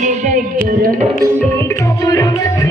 गे गरम खबर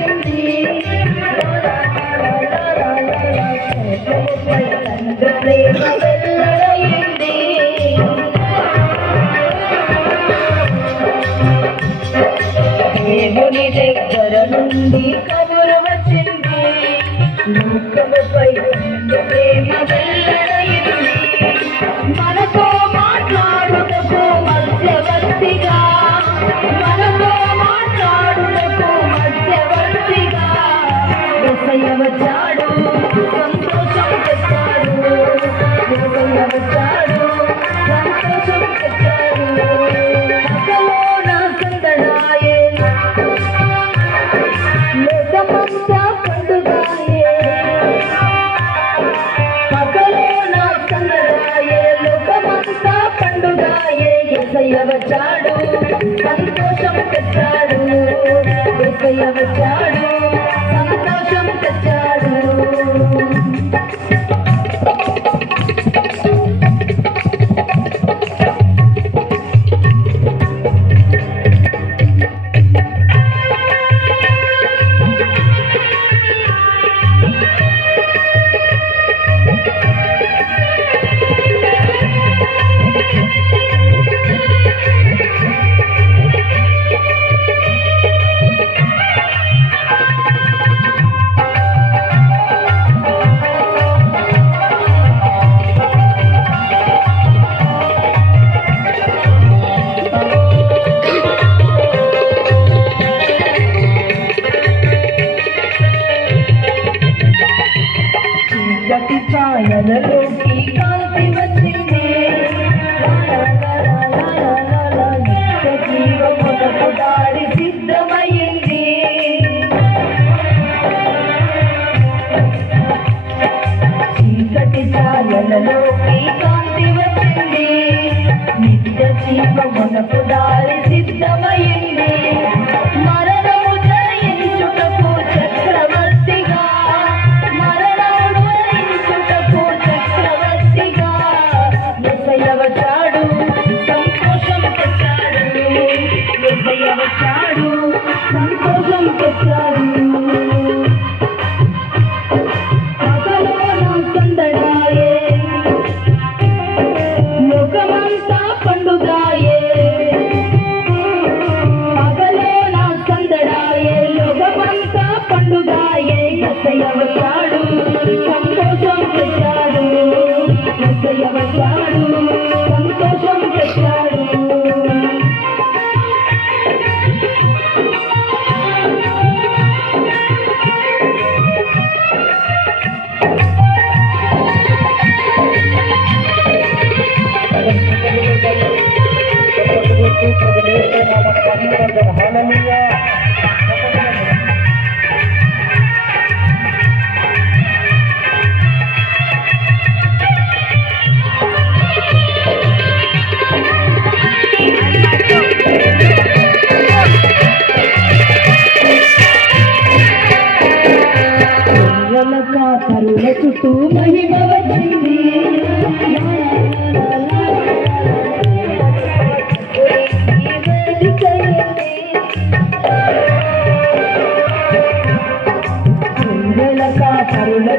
வச்சாடும் சந்தோஷம் பெற்றாடும் வச்சாடும் பாடும். சந்தோஷம் பாடும் அவன் பாடும்.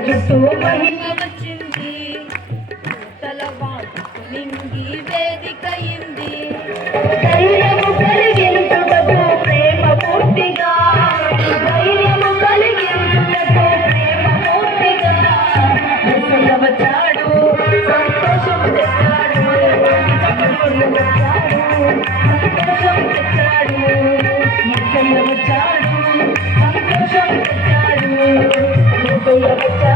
చుట్టూ మహిమ వచ్చింది. నింగి వేదిక ఇంది ధైర్యము కలిగించుటకు ప్రేమ పూర్తిగా ధైర్యము కలిగించుటకు ప్రేమ పూర్తిగా మెస్సయ్య వచ్చాడు సంతోషం తెచ్చాడు. చప్పట్లు వచ్చాడు సంతోషం తెచ్చాడు. మెస్సయ్య వచ్చాడు సంతోషం తెచ్చాడు. మెస్సయ్య వచ్చాడు